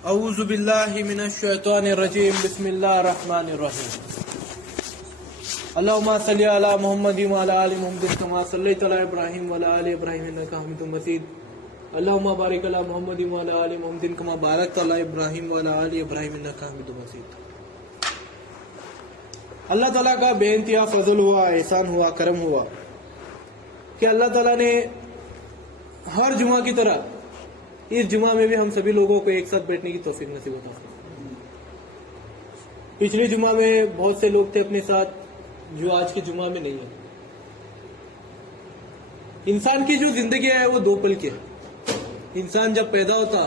औज़ु बिल्लाहि मिनश शैतानिर रजीम बिस्मिल्लाहिर रहमानिर रहीम। अल्लाहुम्मा सल्लि अला मुहम्मदिन व अला आलि मुहम्मदिन कमा सल्लैता अला इब्राहीम व अला आलि इब्राहीम इन्नका हमीदुम मजीद। अल्लाहुम्मा बारिक अला मुहम्मदिन व अला आलि मुहम्मदिन कमा बारकता अला इब्राहीम व अला आलि इब्राहीम इन्नका हमीदुम मजीद। अल्लाह ताला का बेइंतहा फजल हुआ, एहसान हुआ, करम हुआ कि अल्लाह ताला ने हर जुमा की तरह इस जुमा में भी हम सभी लोगों को एक साथ बैठने की तौफीक नसीब होता है। पिछले जुमा में बहुत से लोग थे अपने साथ जो आज के जुमा में नहीं है। इंसान की जो जिंदगी है वो दो पल की है। इंसान जब पैदा होता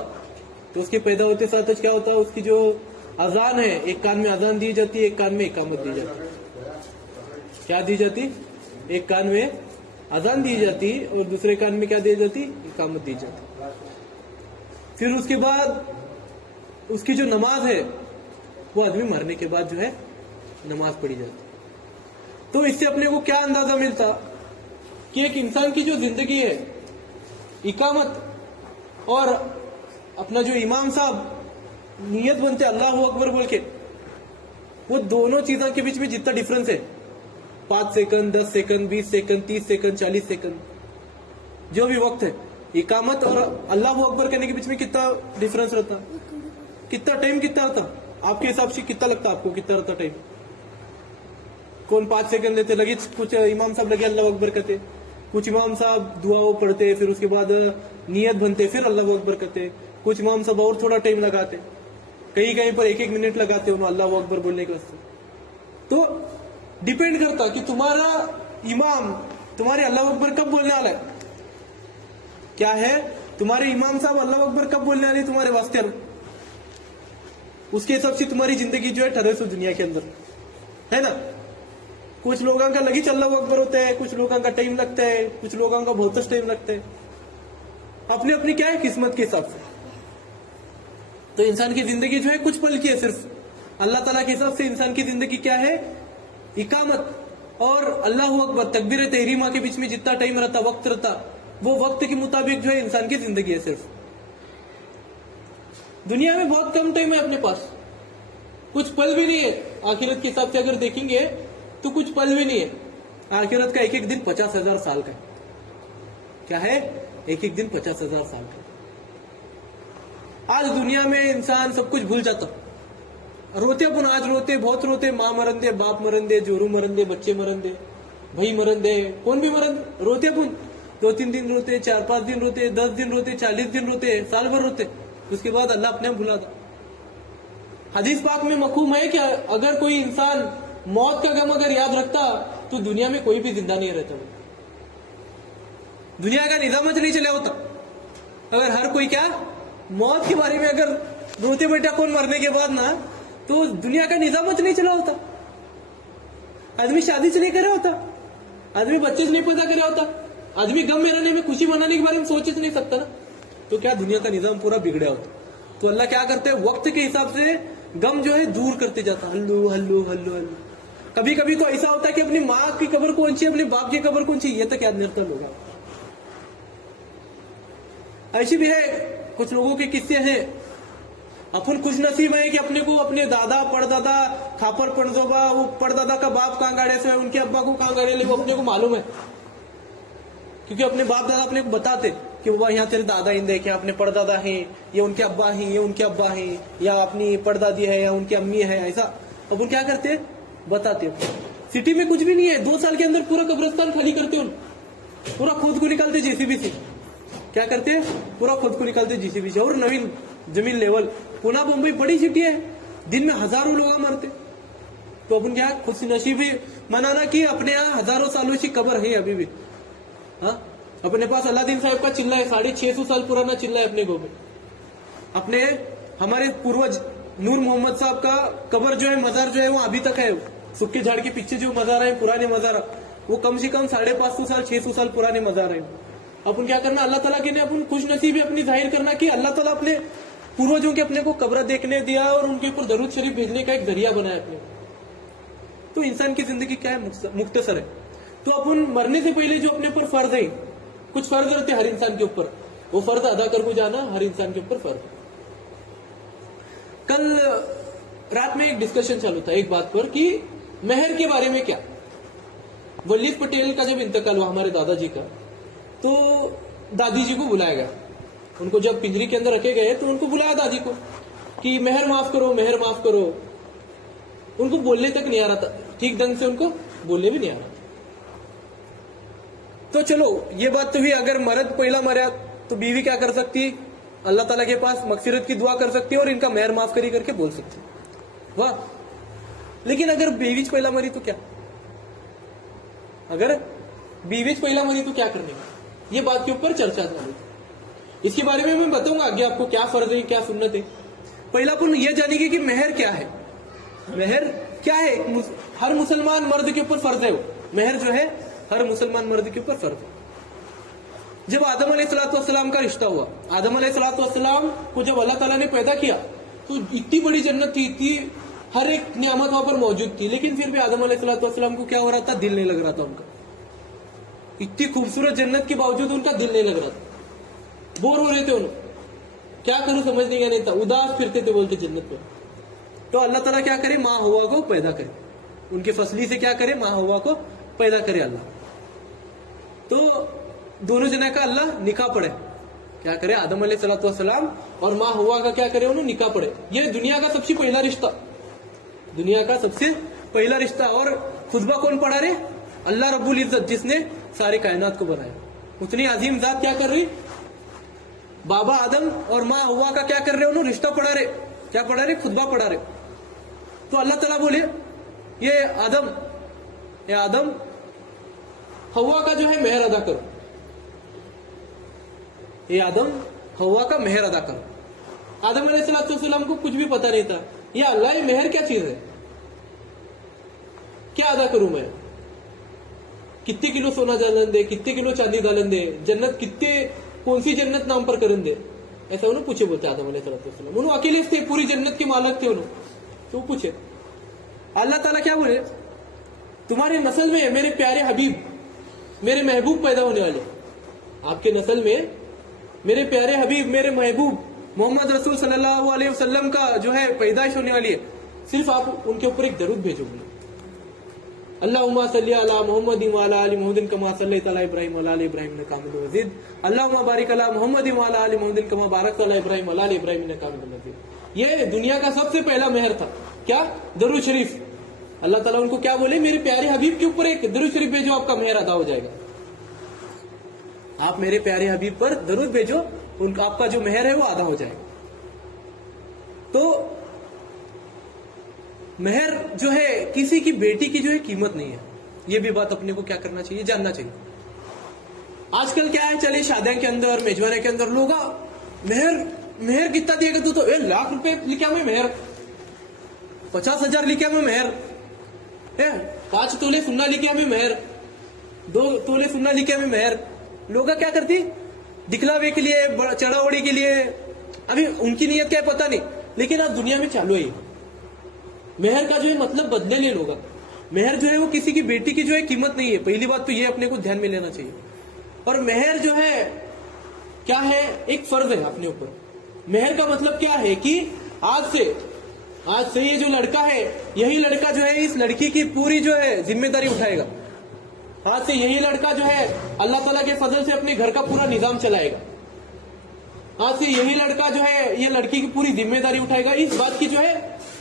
तो उसके पैदा होते साथ क्या होता है, उसकी जो अजान है, एक कान में अजान दी जाती है, एक कान में इकामत दी जाती है। क्या दी जाती? एक कान में अजान दी जाती और दूसरे कान में क्या दी जाती? इकामत दी जाती। फिर उसके बाद उसकी जो नमाज है वो आदमी मरने के बाद जो है नमाज पढ़ी जाती। तो इससे अपने को क्या अंदाजा मिलता कि एक इंसान की जो जिंदगी है, इकामत और अपना जो इमाम साहब नियत बनते अल्लाह अकबर बोल के, वो दोनों चीजों के बीच में जितना डिफरेंस है 5 second, 10 second, 20 second, 30 second, 40 second, जो भी वक्त है, इकामत और अल्लाह अकबर करने के बीच में कितना डिफरेंस रहता, कितना टाइम कितना होता आपके हिसाब से? कितना लगता आपको, कितना रहता टाइम? कौन 5 सेकंड लेते, लगे कुछ इमाम साहब लगे अल्लाह अकबर करते, कुछ इमाम साहब दुआओं पढ़ते, फिर उसके बाद नियत बनते, फिर अल्लाह अकबर करते, कुछ इमाम साहब और थोड़ा टाइम लगाते, कहीं कहीं पर 1-1 मिनट लगाते उन्होंने अल्लाह अकबर बोलने के वास्ते। तो डिपेंड करता कि तुम्हारा इमाम तुम्हारे अल्लाह अकबर कब बोलने वाला है, क्या है तुम्हारे इमाम साहब अल्लाह अकबर कब बोलने वाले तुम्हारे वास्ते, उसके हिसाब से तुम्हारी जिंदगी जो है ठहरे सो दुनिया के अंदर, है ना। कुछ लोगों का लगी अल्लाह अकबर होता है, कुछ लोगों का टाइम लगता है, कुछ लोगों का बहुत टाइम लगता है, अपनी अपनी क्या है किस्मत के हिसाब से। तो इंसान की जिंदगी जो है कुछ पल की है सिर्फ। अल्लाह ताला के हिसाब से इंसान की जिंदगी क्या है? इकामत और अल्लाह अकबर तकबीर तहरीमा के बीच में जितना टाइम रहता, वक्त रहता, वो वक्त के मुताबिक जो है इंसान की जिंदगी है सिर्फ। दुनिया में बहुत कम टाइम है अपने पास, कुछ पल भी नहीं है। आखिरत के हिसाब से अगर देखेंगे तो कुछ पल भी नहीं है। आखिरत का एक एक दिन 50,000 साल का है। क्या है? एक एक दिन 50,000 साल का। आज दुनिया में इंसान सब कुछ भूल जाता, रोते अपन आज रोते, बहुत रोते, माँ मरन दे, बाप मरन दे, जोरू मरन दे, बच्चे मरन दे, भाई मरन दे, कौन भी मरन, रोते अपन 2-3 दिन रोते, 4-5 दिन रोते, 10 दिन रोते, 40 दिन रोते, साल भर रोते, उसके बाद अल्लाह अपने आप भुला था। हदीस पाक में मखूम है कि अगर कोई इंसान मौत का गम अगर याद रखता तो दुनिया में कोई भी जिंदा नहीं रहता, दुनिया का निजाम नहीं चला होता। अगर हर कोई क्या मौत के बारे में अगर रोते बैठा कौन मरने के बाद ना, तो दुनिया का निजाम नहीं चला होता। आदमी शादी से नहीं कर रहा होता, आदमी बच्चे से नहीं पैदा कर रहा होता, आदमी गम में रहने में, खुशी मनाने के बारे में सोच नहीं सकता ना, तो क्या दुनिया का निजाम पूरा बिगड़ा होता। तो अल्लाह क्या करते हैं, वक्त के हिसाब से गम जो है दूर करते जाता, हल्लू हल्लू हल्लू हल्लू। कभी कभी तो ऐसा होता है कि अपनी माँ की कब्र कौन सी, अपने बाप की कब्र कौन सी, ये तक याद नहीं रहता लोगों। ऐसी भी है, कुछ लोगों के किस्से हैं। अपन खुश नसीब है कि अपने को अपने दादा परदादा खापर पड़दोबा, वो परदादा का बाप कहाँ गाड़े से, उनके अब्बा को कहाँ गाड़े ले, वो अपने को मालूम है, क्योंकि अपने बाप दादा अपने को बताते कि बाबा यहाँ तेरे दादा इन देखे, अपने परदादा हैं, ये उनके अब्बा हैं, ये उनके अब्बा हैं, या अपनी परदादी है, या उनकी अम्मी है, ऐसा अपन क्या करते बताते। सिटी में कुछ भी नहीं है, 2 साल के अंदर पूरा कब्रिस्तान खाली करते हो, पूरा खुद को निकालते जेसीबी से। क्या करते हैं? पूरा खुद को निकालते जेसीबी से। और नवीन जमीन लेवल, पुणे मुंबई बड़ी सिटी है, दिन में हजारों लोग मरते। तो अपन क्या खुश नसीबी मनाना कि अपने यहाँ हजारों सालों की कब्र है अभी भी। हाँ, अपने पास अलादीन साहब का चिल्ला है, 650 साल पुराना चिल्ला है अपने गाँव में। अपने हमारे पूर्वज नूर मोहम्मद साहब का कब्र जो है, मजार जो है, वो अभी तक है। सूखे झाड़ के पीछे जो मजार है, पुराने मजार, वो कम से कम 550 साल 600 साल पुराने मजार है। अपन क्या करना, अल्लाह ताला के ने अपन खुश नसीबी अपनी जाहिर करना कि अल्लाह ताला अपने पूर्वजों के अपने को कब्र देखने दिया और उनके ऊपर दरूद शरीफ भेजने का एक जरिया बनाया अपने। तो इंसान की जिंदगी क्या है, मुख्तसर है। तो अपन मरने से पहले जो अपने पर फर्ज है, कुछ फर्ज रहते हर इंसान के ऊपर, वो फर्ज अदा कर को जाना हर इंसान के ऊपर फर्ज है। कल रात में एक डिस्कशन चालू था एक बात पर कि मेहर के बारे में क्या। वल्लीद पटेल का जब इंतकाल हुआ हमारे दादाजी का, तो दादी जी को बुलाया गया। उनको जब पिंजरी के अंदर रखे गए तो उनको बुलाया दादी को कि मेहर माफ करो, मेहर माफ करो। उनको बोलने तक नहीं आ रहा था, ठीक ढंग से उनको बोलने भी नहीं आ रहा था। तो चलो ये बात तो भी, अगर मर्द पहला मरा तो बीवी क्या कर सकती, अल्लाह ताला के पास मगफिरत की दुआ कर सकती है और इनका मेहर माफ करी करके बोल सकती है, वाह। लेकिन अगर बीवी पहला मरी तो क्या, अगर बीवी पहला मरी तो क्या करने का, ये बात के ऊपर चर्चा चालू। इसके बारे में मैं बताऊंगा आगे आपको क्या फर्ज है क्या सुन्नत है। पहला अपन ये जानेंगे कि मेहर क्या है। मेहर क्या है, हर मुसलमान मर्द के ऊपर फर्ज है वो। मेहर जो है हर मुसलमान मर्द के ऊपर फर्ज है। जब आदम अलैहिस्सलाम का रिश्ता हुआ, आदम अलैहिस्सलाम को जब अल्लाह ताला ने पैदा किया तो इतनी बड़ी जन्नत थी, इतनी हर एक नियामत वहां पर मौजूद थी, लेकिन फिर भी आदम अलैहिस्सलाम को क्या हो रहा था, दिल नहीं लग रहा था उनका। इतनी खूबसूरत जन्नत के बावजूद उनका दिल नहीं लग रहा था, बोर हो रहे थे उन्हें, क्या करूं समझ नहीं था, उदास फिरते थे बोलते जन्नत में। तो अल्लाह ताला क्या करे, माँ हवा को पैदा करे, उनके फसली से क्या करे, माँ हवा को पैदा करे अल्लाह। तो दोनों जना का अल्लाह निकाह पड़े, क्या करे, आदम अलैहिस्सलाम और माँ हवा का क्या करे, उन्हें निकाह पड़े। ये दुनिया का सबसे पहला रिश्ता, दुनिया का सबसे पहला रिश्ता। और खुतबा कौन पढ़ा रहे, अल्लाह रब्बुल इज्जत, जिसने सारे कायनात को बनाया। उतनी अजीम जात क्या कर रही, बाबा आदम और माँ हवा का क्या कर रहे, उन्होंने रिश्ता पढ़ा रहे, क्या पढ़ा रहे, खुतबा पढ़ा रहे। तो अल्लाह ताला बोले ये आदम हवा का जो है मेहर अदा करो, ये आदम हवा का मेहर अदा करो। आदम अलैहिस्सलाम को कुछ भी पता नहीं था, ये अल्लाह, ये मेहर क्या चीज है, क्या अदा करूं मैं, कितने किलो सोना डालन दे, कितने किलो चांदी डालन दे, जन्नत कितने, कौन सी जन्नत नाम पर करन दे, ऐसा उन्होंने पूछे बोलते आदम अलैहिस्सलाम। उन्होंने अकेले थे, पूरी जन्नत के मालक थे उन्होंने, तो पूछे। अल्लाह ताला क्या बोले, तुम्हारे नस्ल में मेरे प्यारे हबीब, मेरे महबूब पैदा होने वाले, आपके नस्ल में मेरे प्यारे हबीब, मेरे महबूब मोहम्मद रसूल सल्लल्लाहु अलैहि वसल्लम का जो है पैदाइश होने वाली है। सिर्फ आप उनके ऊपर एक दरूद भेजोगे, अल्लाहुम्मा सल्ली अला मुहम्मद व अला आलि मुहम्मद कमा सल्लैता अला इब्राहीम व अला आलि इब्राहीम इन्नका हमीदुम मजीद, अल्लाहुम्मा बारिक अला मुहम्मद व अला आलि मुहम्मद कमा बारकता अला इब्राहीम व अला आलि इब्राहीम इन्नका हमीदुम मजीद। ये दुनिया का सबसे पहला मेहर था, क्या, दरूद शरीफ। अल्लाह ताला उनको क्या बोले, मेरे प्यारे हबीब के ऊपर एक दरूद शरीफ भेजो, आपका मेहर अदा हो जाएगा। आप मेरे प्यारे हबीब पर दरूद भेजो, उनका आपका जो मेहर है वो अदा हो जाएगा। तो मेहर जो है किसी की बेटी की जो है कीमत नहीं है, ये भी बात अपने को क्या करना चाहिए, जानना चाहिए। आजकल क्या है, चले शादियों के अंदर, मेजबानी के अंदर लोग मेहर कितना दिएगा, तू तो 1 लाख रुपए लिखा मैं मेहर, 50,000 लिखा मैं मेहर, 5 तोले सुन्ना लिखा मैं मेहर, 2 तोले सुन्ना लिखा मैं मेहर। लोग क्या करती, दिखलावे के लिए, चढ़ावड़ी के लिए, अभी उनकी नीयत क्या है पता नहीं, लेकिन आज दुनिया में चालू है। मेहर का जो है मतलब बदले लिए लोग, मेहर जो है वो किसी की बेटी की जो है कीमत नहीं है। पहली बात तो ये अपने को ध्यान में लेना चाहिए। और मेहर जो है क्या है, एक फर्ज है अपने ऊपर। मेहर का मतलब क्या है कि आज से ये जो लड़का है, यही लड़का जो है इस लड़की की पूरी जो है जिम्मेदारी उठाएगा। आज से यही लड़का जो है अल्लाह ताला के फजल से अपने घर का पूरा निजाम चलाएगा। आज से यही लड़का जो है ये लड़की की पूरी जिम्मेदारी उठाएगा। इस बात की जो है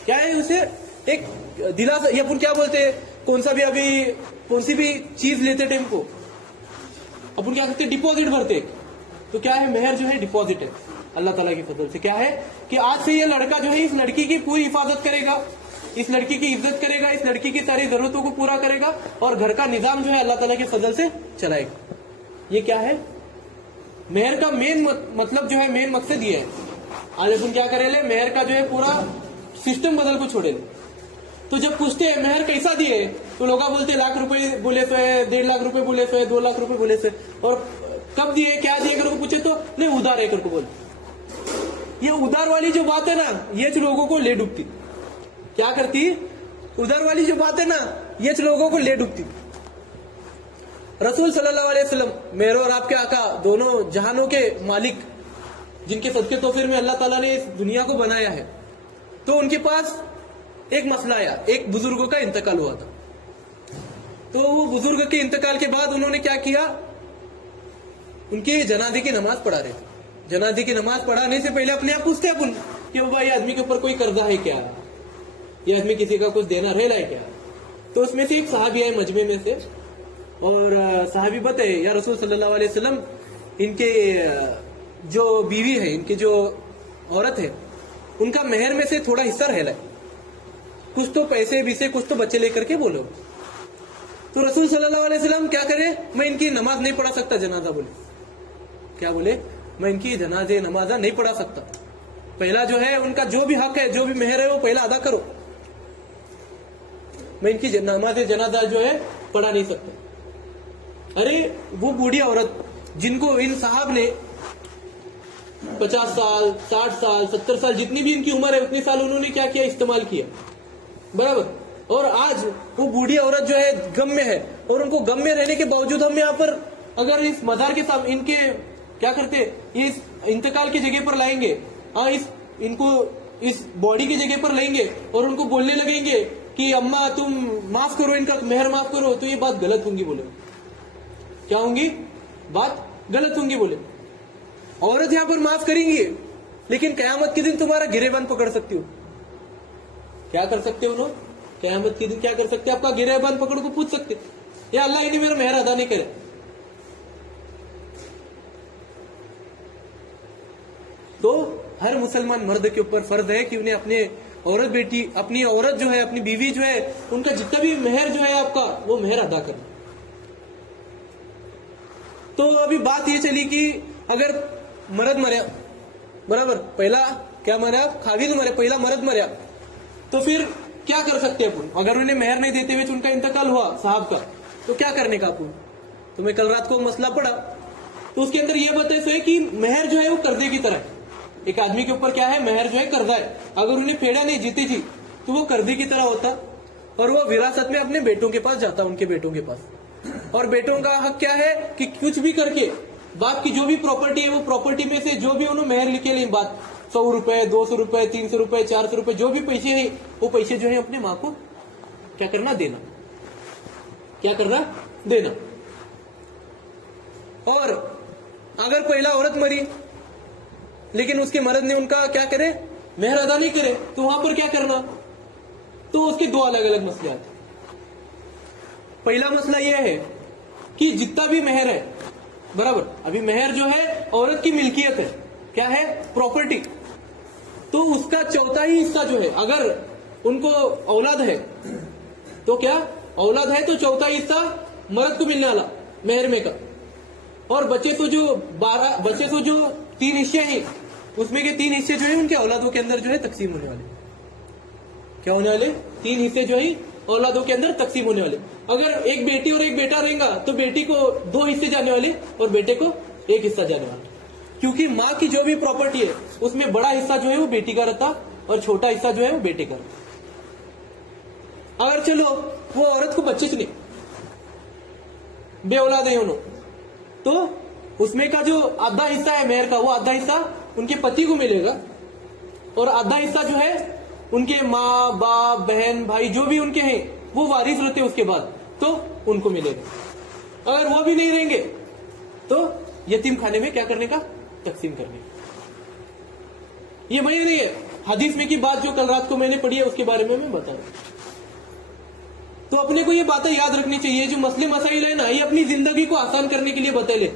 क्या है, उसे एक दिलासा, ये अपन क्या बोलते हैं, कौन सी भी चीज लेते टाइम को अपन क्या करते हैं, डिपॉजिट भरते। तो क्या है, मेहर जो है डिपॉजिट है अल्लाह ताला की फजल से। क्या है कि आज से ये लड़का जो है इस लड़की की पूरी हिफाजत करेगा, इस लड़की की इज्जत करेगा, इस लड़की की सारी जरूरतों को पूरा करेगा और घर का निजाम जो है अल्लाह ताला के फजल से चलाएगा। ये क्या है, मेहर का मेन मतलब जो है, मेन मकसद ये है। आज अपन क्या करेले, मेहर का जो है पूरा सिस्टम बदल को छोड़े। तो जब पूछते हैं मेहर कैसा दिए, तो लोग बोलते 1 लाख रुपए बोले तो है, 1.5 लाख रुपए बोले तो है, 2 लाख रुपए बोले तो है। और कब दिए, क्या दिए करके पूछे तो नहीं, उधार है करके बोलते। ये उधार वाली जो बात है ना, ये लोगों को ले डूबती। क्या करती, उधार वाली जो बात है ना, ये लोगों को ले डूबती। रसूल सल्लल्लाहु अलैहि वसल्लम, मेरे और आपके आका, दोनों जहानों के मालिक, जिनके सदके तोफिर में अल्लाह ताला ने इस दुनिया को बनाया है, तो उनके पास एक मसला आया, एक बुजुर्गों का इंतकाल हुआ था। तो वो बुजुर्ग के इंतकाल के बाद उन्होंने क्या किया, उनके जनाजे की नमाज पढ़ा रहे थे। जनाजे की नमाज पढ़ाने से पहले अपने आप पूछते अपन कि बाबा ये आदमी के ऊपर कोई कर्जा है क्या, ये आदमी किसी का कुछ देना रह रहा है क्या। तो उसमें से एक सहाबी आए मजमे में से, और सहाबी बताए या रसूल सल्लल्लाहु अलैहि वसल्लम, इनके जो बीवी है, इनकी जो औरत है, उनका मेहर में से थोड़ा हिस्सा रह रहा है, कुछ तो पैसे भी से, कुछ तो बच्चे लेकर के बोलो। तो रसूल सल्लल्लाहु अलैहि वसल्लम क्या करे, मैं इनकी नमाज नहीं पढ़ा सकता जनाजा। बोले क्या, बोले मैं इनकी जनाजे नमाजा नहीं पढ़ा सकता। पहला जो है उनका जो भी हक है, जो भी मेहर है, वो पहला अदा करो। मैं इनकी नमाजे जनाजा जो है पढ़ा नहीं सकता। अरे वो बूढ़ी औरत जिनको इन साहब ने 50 साल, 60 साल, 70 साल, जितनी भी इनकी उम्र है उतनी साल उन्होंने क्या किया, इस्तेमाल किया, बराबर। और आज वो बूढ़ी औरत जो है गम में है, और उनको गम में रहने के बावजूद हम यहाँ पर अगर इस मजार के साथ इनके क्या करते, ये इस इंतकाल की जगह पर लाएंगे, इनको इस बॉडी की जगह पर लेंगे और उनको बोलने लगेंगे कि अम्मा तुम माफ करो, इनका मेहर माफ करो, तो ये बात गलत होंगी। बोले क्या होंगी, बात गलत होंगी। बोले औरत यहां पर माफ करेंगी, लेकिन कयामत के दिन तुम्हारा गिरेबान पकड़ सकती हो। क्या कर सकते हो लोग, कयामत के दिन क्या कर सकते, आपका गिरेबान पकड़ को पूछ सकते, या अल्लाह इन्हें मेरा मेहर अदा नहीं करे। तो हर मुसलमान मर्द के ऊपर फर्ज है कि उन्हें अपने औरत बेटी, अपनी औरत जो है, अपनी बीवी जो है, उनका जितना भी मेहर जो है आपका, वो मेहर अदा करना। तो अभी बात ये चली कि अगर मर्द मरया, बराबर, पहला क्या मरया, खाविज मरे, पहला मर्द मरया, तो फिर क्या कर सकते हैं अपन, अगर उन्हें मेहर नहीं देते हुए उनका इंतकाल हुआ साहब का, तो क्या करने का अपन। तो मैं कल रात को मसला पढ़ा, तो उसके अंदर यह बताया कि मेहर जो है वो कर्जे की तरह, एक आदमी के ऊपर क्या है, मेहर जो है कर्जा है। अगर उन्हें फेड़ा नहीं जीती थी तो वो कर्जे की तरह होता, और वो विरासत में अपने बेटों के पास जाता, उनके बेटों के पास। और बेटों का हक क्या है कि कुछ भी करके बाप की जो भी प्रॉपर्टी है, वो प्रॉपर्टी में से जो भी उन्होंने मेहर लिखे ली, बात 100 रुपए, 200 रुपए, 300 रुपए, 400 रुपए, जो भी पैसे है, वो पैसे जो है अपने माँ को क्या करना, देना। क्या करना, देना। और अगर पहला औरत मरी लेकिन उसके मर्द ने उनका क्या करे, मेहर अदा नहीं करे, तो वहां पर क्या करना, तो उसके दो अलग अलग मसले आते। पहला मसला यह है कि जितना भी मेहर है, बराबर, अभी मेहर जो है औरत की मिल्कियत है, क्या है, प्रॉपर्टी, तो उसका चौथाई हिस्सा जो है, अगर उनको औलाद है तो क्या, औलाद है तो चौथाई हिस्सा मर्द को मिलने वाला मेहर में का, और बचे तो जो 3 हिस्से हैं, उसमें के 3 हिस्से जो है उनके औलादों के अंदर जो है तकसीम होने वाले। क्या होने वाले, 3 हिस्से जो है औलादों के अंदर तकसीम होने वाले। अगर एक बेटी और एक बेटा रहेगा तो बेटी को 2 हिस्से जाने वाले और बेटे को 1 हिस्सा जाने वाला, क्योंकि माँ की जो भी प्रॉपर्टी है उसमें बड़ा हिस्सा जो है वो बेटी का रहता और छोटा हिस्सा जो है वो बेटे का रहता। अगर चलो वो औरत को बच्चे नहीं, बे औलाद है उन्होंने, तो उसमें का जो आधा हिस्सा है मेहर का, वो आधा हिस्सा उनके पति को मिलेगा, और आधा हिस्सा जो है उनके माँ बाप बहन भाई जो भी उनके हैं वो वारिस रहते हैं उसके बाद, तो उनको मिलेगा। अगर वो भी नहीं रहेंगे तो यतीम खाने में क्या करने का, तकसीम करने का। ये वही नहीं है, हदीस में की बात जो कल रात को मैंने पढ़ी है उसके बारे में मैं बता रहा हूं। तो अपने को ये बातें याद रखनी चाहिए, जो मसले मसाइल है ना, ये अपनी जिंदगी को आसान करने के लिए बताए ले।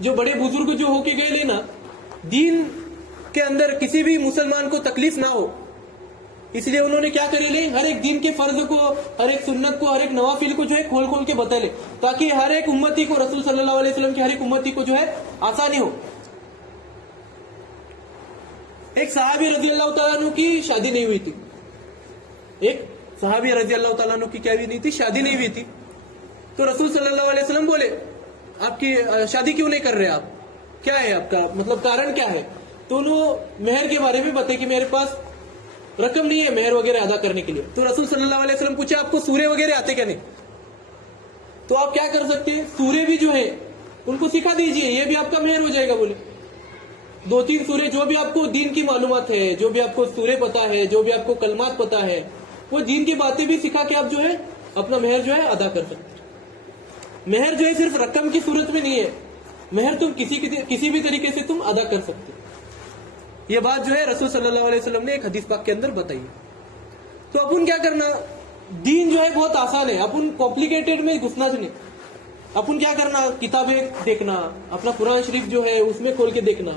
जो बड़े बुजुर्ग जो होके गए ले ना, दीन के अंदर किसी भी मुसलमान को तकलीफ ना हो, इसलिए उन्होंने क्या करे ले, हर एक दीन के फर्ज को, हर एक सुन्नत को, हर एक नवाफिल को जो है खोल खोल के बता ले, ताकि हर एक उम्मती को, रसूल सल्लल्लाहु अलैहि वसल्लम की हर एक उम्मती को जो है आसानी हो। एक सहाबी रजी अल्लाह तआला अन्हु की शादी नहीं हुई थी, एक सहाबी रजी अल्लाह तआला अन्हु की क्या हुई नहीं थी, शादी नहीं हुई थी। तो रसूल सल्लल्लाहु अलैहि वसल्लम बोले, आपकी शादी क्यों नहीं कर रहे आप, क्या है आपका मतलब कारण क्या है। तो उन्होंने मेहर के बारे में बताया कि मेरे पास रकम नहीं है मेहर वगैरह अदा करने के लिए। तो रसूल सल्लल्लाहु अलैहि वसल्लम पूछे, आपको सूरे वगैरह आते क्या नहीं। तो आप क्या कर सकते हैं, सूरे भी जो है उनको सिखा दीजिए, ये भी आपका मेहर हो जाएगा। बोले 2-3 सूरे जो भी आपको दीन की मालूमात है, जो भी आपको सूरे पता है, जो भी आपको कलमात पता है, वो दीन की बातें भी सिखा के आप जो है अपना मेहर जो है अदा कर सकते हैं। मेहर जो है सिर्फ रकम की सूरत में नहीं है, मेहर तुम किसी भी तरीके से तुम अदा कर सकते हो। ये बात जो है रसूल सल्लल्लाहु अलैहि वसल्लम ने एक हदीस पाक के अंदर बताई है। तो अपन क्या करना, दीन जो है बहुत आसान है, अपन कॉम्प्लिकेटेड में घुसना नहीं। अपन क्या करना, किताबें देखना, अपना कुरान शरीफ जो है उसमें खोल के देखना,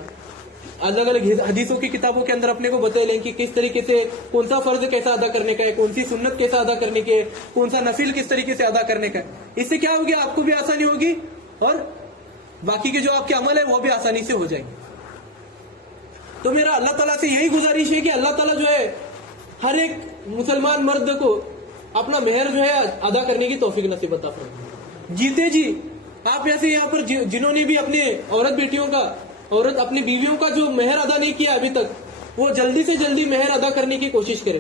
अलग अलग हदीसों की किताबों के अंदर अपने को बता लें कि किस तरीके से कौन सा फर्ज कैसा अदा करने का है, कौन सी सुन्नत कैसा अदा करने के, कौन सा नफिल किस तरीके से अदा करने का है। इससे क्या होगी, आपको भी आसानी होगी और बाकी के जो आपके अमल है वो भी आसानी से हो जाएंगे। तो मेरा अल्लाह ताला से यही गुजारिश है कि अल्लाह ताला जो है हर एक मुसलमान मर्द को अपना मेहर जो है अदा करने की तौफीक नसीब अता फरमाए। जीते जी आप ऐसे यहाँ पर जिन्होंने भी अपने औरत अपनी बीवियों का जो मेहर अदा नहीं किया अभी तक, वो जल्दी से जल्दी मेहर अदा करने की कोशिश करे,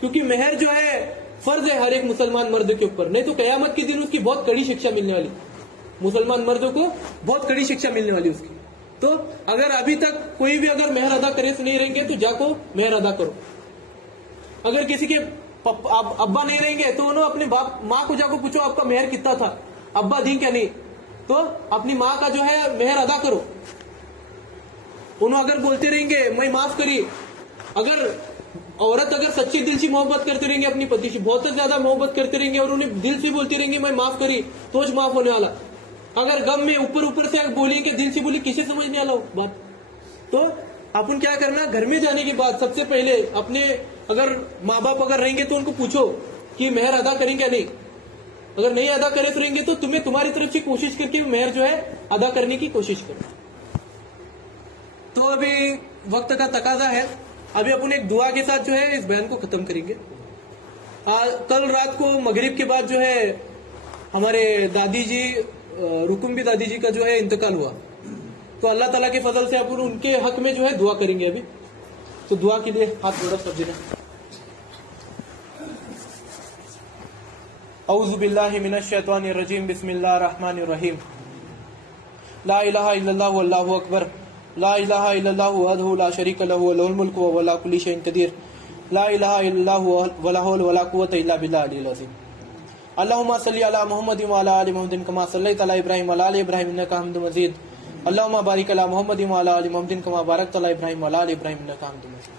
क्योंकि मेहर जो है फर्ज है हर एक मुसलमान मर्द के ऊपर, नहीं तो कयामत के दिन उसकी बहुत कड़ी शिक्षा मिलने वाली, मुसलमान मर्दों को बहुत कड़ी शिक्षा मिलने वाली उसकी। तो अगर अभी तक कोई भी अगर मेहर अदा करे से नहीं रहेंगे तो जाको मेहर अदा करो। अगर किसी के अब्बा नहीं रहेंगे तो उन्होंने अपने माँ को जाको पूछो आपका मेहर कितना था, अब्बा दी क्या नहीं, तो अपनी माँ का जो है मेहर अदा करो। उन्होंने अगर बोलते रहेंगे मैं माफ करी, अगर औरत अगर सच्ची दिल से मोहब्बत करते रहेंगे अपनी पति से, बहुत ज्यादा मोहब्बत करते रहेंगे और उन्हें दिल से बोलती रहेंगे मैं माफ करी, तो माफ होने वाला। अगर गम में ऊपर से बोलेंगे, दिल से बोली, किसे समझ नहीं आला बात। तो अपन क्या करना, घर में जाने के बाद सबसे पहले अपने अगर माँ बाप अगर रहेंगे तो उनको पूछो कि मेहर अदा करें क्या नहीं। अगर नहीं अदा करे रहेंगे तो तुम्हें तुम्हारी तरफ से कोशिश करके मेहर जो है अदा करने की कोशिश करो। तो अभी वक्त का तकाजा है, अभी अपन एक दुआ के साथ जो है इस बयान को खत्म करेंगे। कल रात को मगरिब के बाद जो है हमारे दादी जी रुकुम्बी दादी जी का जो है इंतकाल हुआ, तो अल्लाह ताला के फजल से अपन उनके हक में जो है दुआ करेंगे। अभी तो दुआ के लिए हाथ जोड़ा सब जगह। औज़ु बिल्लाहि मिनश शैतानिर रजीम, बिस्मिल्लाहिर रहमानिर रहीम। ला इलाहा इल्लल्लाह वल्लाहु अकबर, ला इलाहा इल्लल्लाहु वहदहु ला शरीका लहु लहुल मुल्कु व हुवा अला कुल्ली शैइन कदीर, ला इलाहा इल्लल्लाहु वला हौला वला कुव्वता इल्ला बिल्लाहिल अलिय्यिल अज़ीम। अल्लाहुम्मा सल्लि अला मुहम्मदिन व अला आलि मुहम्मदिन कमा सल्लैता अला इब्राहीम व अला आलि इब्राहीम इन्नका हमीदुम मजीद। अल्लाहुम्मा बारिक अला मुहम्मदिन व अला आलि मुहम्मदिन कमा बारकता अला इब्राहीम व अला आलि इब्राहीम इन्नका हमीदुम मजीद।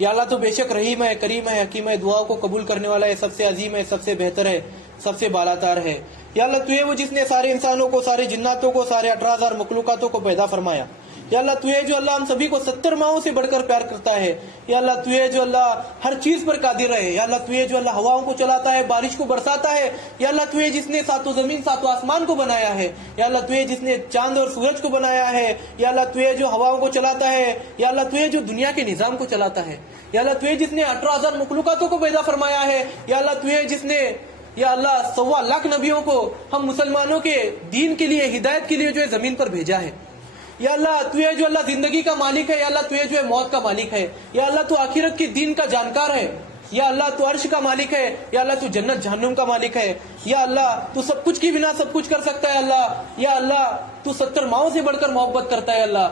या अल्लाह तो बेशक रहीम है, करीम है, हकीम है, दुआ को कबूल करने वाला है, सबसे अजीम है, सबसे बेहतर है, सबसे बालातार है। या अल्लाह तू है वो जिसने सारे इंसानों को, सारे जिन्नातों को, सारे 18,000 मखलूकातों को पैदा फरमाया। या अल्लाह तू है जो अल्लाह हम सभी को 70 माहों से बढ़कर प्यार करता है। या अल्लाह तू है जो अल्लाह हर चीज पर कादिर है। या अल्लाह तू है जो अल्लाह हवाओं को चलाता है, बारिश को बरसाता है। या अल्लाह तू है जिसने सातों जमीन सातों आसमान को बनाया है। या अल्लाह तू है जिसने चांद और सूरज को बनाया है। या अल्लाह तू है जो हवाओं को चलाता है। या अल्लाह तू है जो दुनिया के निजाम को चलाता है। या अल्लाह तू है जिसने 18,000 मखलूकातों को पैदा फरमाया है। या अल्लाह तू है जिसने, या अल्लाह 1.25 लाख नबियों को हम मुसलमानों के दीन के लिए, हिदायत के लिए जो है जमीन पर भेजा है। या अल्लाह तू है जो अल्लाह जिंदगी का मालिक है। या अल्लाह तू है जो है मौत का मालिक है। या अल्लाह तू आखिरत के दीन का जानकार है। या अल्लाह तू अर्श का मालिक है। या अल्लाह तू जन्नत जहन्नुम का मालिक है। या अल्लाह तू सब कुछ के बिना सब कुछ कर सकता है। अल्लाह या अल्लाह तू 70 माओं से बढ़कर मोहब्बत करता है। अल्लाह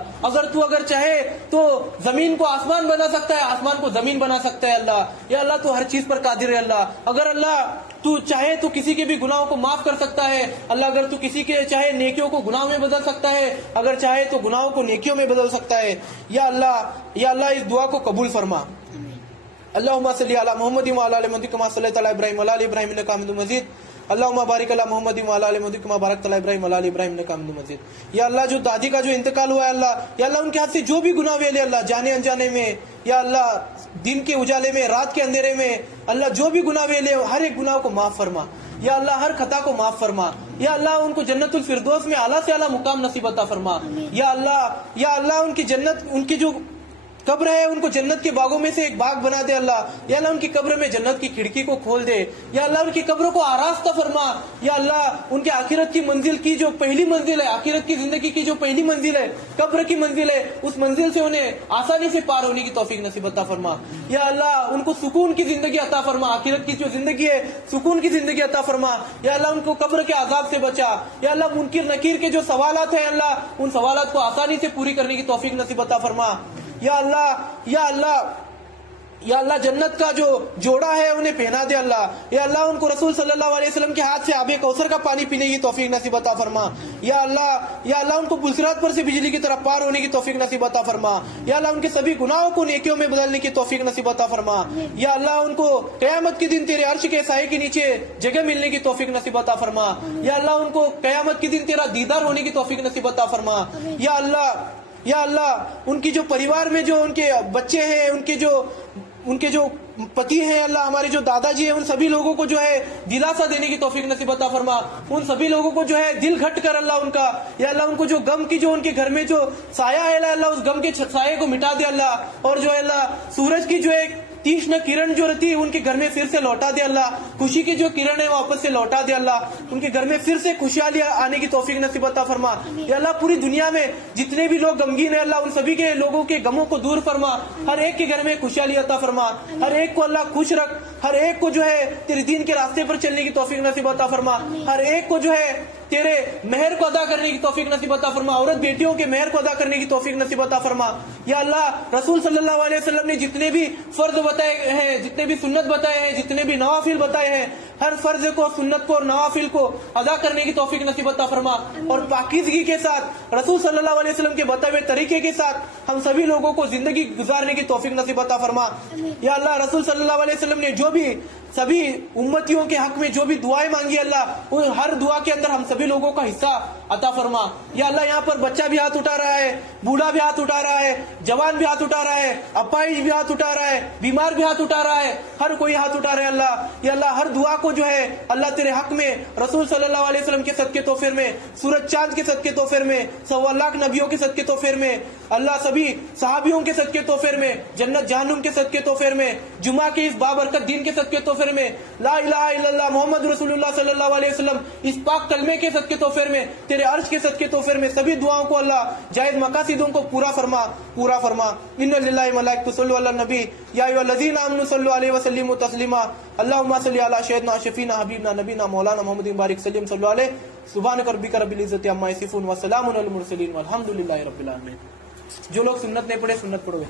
अगर चाहे तो जमीन को आसमान बना सकता है, आसमान को जमीन बना सकता है। अल्लाह या अल्लाह तू हर चीज पर कादिर है। अल्लाह अगर अल्लाह तू चाहे तो किसी के भी गुनाहों को माफ कर सकता है। अल्लाह अगर तू किसी के चाहे नेकियों को गुनाहों में बदल सकता है, अगर चाहे तो गुनाहों को नेकियों में बदल सकता है। या अल्लाह इस दुआ को कबूल फरमा। अल्लाहुम्मा सल्लि अला मुहम्मदिन व अला आलि मुहम्मदिन कमा सल्लैता अला इब्राहीम व अला आलि इब्राहीम इन्नका हमीदुम मजीद। अल्लाहुम्मा बारिक अला मुहम्मदिन व अला आलि मुहम्मदिन कमा बारकता अला इब्राहीम व अला आलि इब्राहीम इन्नका हमीदुम मजीद। या अल्लाह जो दादी का जो इंतकाल हुआ है अल्लाह, या अल्लाह उनके हाथ से जो भी गुनाह हुए अल्लाह, जाने अनजाने में, या अल्लाह दिन के उजाले में, रात के अंधेरे में, अल्लाह जो भी गुनाह हुए हर एक गुनाह को माफ फरमा। या अल्लाह हर खता को माफ फरमा। या अल्लाह उनको जन्नतुल फिरदौस में आला से आला मुकाम नसीब अता फरमा। या अल्लाह उनकी जन्नत, उनकी जो कब्र है उनको जन्नत के बागों में से एक बाग बना दे अल्लाह। या अल्लाह उनकी कब्र में जन्नत की खिड़की को खोल दे। या अल्लाह उनकी कब्र को आरास्ता फरमा। या अल्लाह उनके आखिरत की मंजिल की जो पहली मंजिल है, आखिरत की जिंदगी की जो पहली मंजिल है, कब्र की मंजिल है, उस मंजिल से उन्हें आसानी से पार होने की तौफीक नसीब अता फरमा। या अल्लाह उनको सुकून की जिंदगी अता फरमा। आखिरत की जो जिंदगी है सुकून की जिंदगी अता फरमा। या अल्लाह उनको कब्र के अजाब से बचा। या अल्लाह मुनकिर नकीर के जो सवालात है अल्लाह उन सवालात को आसानी से पूरी करने की तौफीक नसीब अता फरमा। या अल्लाह या अल्लाह या अल्लाह जन्नत का जो जोड़ा है उन्हें पहना दे अल्लाह। या अल्लाह उनको रसूल सल्लल्लाहु अलैहि वसल्लम के हाथ से आबे कौसर का पानी पीने की तौफीक नसीब अता फरमा। या अल्लाह उनको पुलसिरात पर से बिजली की तरफ पार होने की तौफीक नसीब अता फरमा। या अल्लाह उनके सभी गुनाहों को नेकियों में बदलने की तौफीक नसीब अता फरमा। या अल्लाह उनको क़यामत के दिन तेरे अर्श के साए के नीचे जगह मिलने की तौफीक नसीब अता फरमा। या अल्लाह उनको क़यामत के दिन तेरा दीदार होने की तौफीक नसीब अता फरमा। या अल्लाह उनकी जो परिवार में जो उनके बच्चे हैं, उनके जो पति हैं अल्लाह, हमारे जो दादाजी हैं, उन सभी लोगों को जो है दिलासा देने की तौफीक नसीब अता फरमा। उन सभी लोगों को जो है दिल घट कर अल्लाह उनका, या अल्लाह उनको जो गम की जो उनके घर में जो साया है अल्लाह उस गम के साये को मिटा दे अल्लाह। और जो है अल्लाह सूरज की जो एक तीक्ष्ण किरण जो रहती है उनके घर में फिर से लौटा दे अल्लाह। खुशी की जो किरण है वापस से लौटा दे अल्लाह। उनके घर में फिर से खुशहाली आने की तौफीक नसीब अता फरमा। या अल्लाह पूरी दुनिया में जितने भी लोग गमगीन है अल्लाह उन सभी के लोगों के गमों को दूर फरमा। हर एक के घर में खुशहाली अता फरमा। हर एक को अल्लाह खुश रख। हर एक को जो है तेरे दीन के रास्ते पर चलने की तौफीक नसीब अता फरमा। हर एक को जो है तेरे मेहर को अदा करने की तौफीक नसीब अता फरमा। औरत बेटियों के मेहर को अदा करने की तौफीक नसीब अता फरमा। या अल्लाह रसूल सल्लल्लाहु अलैहि वसल्लम ने जितने भी फर्ज बताए हैं, जितने भी सुन्नत बताए हैं, जितने भी नवाफिल बताए हैं, हर फर्ज को, सुन्नत को और नवाफिल को अदा करने की तौफीक नसीब अता फरमा। और पाकीज़गी के साथ रसूल सल्लल्लाहु अलैहि वसल्लम के बताए हुए तरीके के साथ हम सभी लोगों को जिंदगी गुजारने की तौफीक नसीब अता फरमा। या अल्लाह रसूल सल्लल्लाहु अलैहि वसल्लम ने जो भी सभी उम्मतियों के हक में जो भी दुआएं मांगी अल्लाह उन हर दुआ के अंदर हम सभी लोगों का हिस्सा अता फरमा। या अल्लाह यहाँ पर बच्चा भी हाथ उठा रहा है, बूढ़ा भी हाथ उठा रहा है, जवान भी हाथ उठा रहा है, अपाहिज भी हाथ उठा रहा है, बीमार भी हाथ उठा रहा है, हर कोई हाथ उठा रहा है अल्लाह। या अल्लाह हर दुआ को जो है अल्लाह तेरे हक में रसूल सल्लल्लाहु अलैहि वसल्लम के सदके तोफिर में, सूरज चांद के सदके तोफिर में, 1.25 लाख नबियों के सदके तोफिर में, अल्लाह सभी सहाबियों के सदके तोफिर में, जन्नत जहन्नुम के सदके तोफिर में, जुमा के इस बाबरकत दिन के सदके तोफिर में, ला इलाहा इल्लल्लाह मोहम्मद रसूलुल्लाह सल्लल्लाहु अलैहि वसल्लम इस पाक कलमे के सदके तोफिर में, तेरे अर्श के सदके तोफिर में सभी दुआओं को अल्लाह जायज मकासिदों को पूरा फरमा। इन्ना लिल्लाहि व मलाइकतु सल्लु अला नबी या अय्युहल्लज़ीना आमनु सल्लु अलैहि व सल्लिमु तस्लीमा। अल्लाहुम्मा सल्लि अला सय्यिदना शफीना हबीबना नबीना मौलाना मुहम्मदिन बारिक सल्लिम सल्लु अलैहि सुब्हानक रब्बिका रब्बिल इज्जति अम्मा यसिफून व सलामुन अलल मुरसलीन वल्हम्दुलिल्लाहि रब्बिल आलमीन। जो लोग सुन्नत नहीं पढ़े सुन्नत पढ़ो।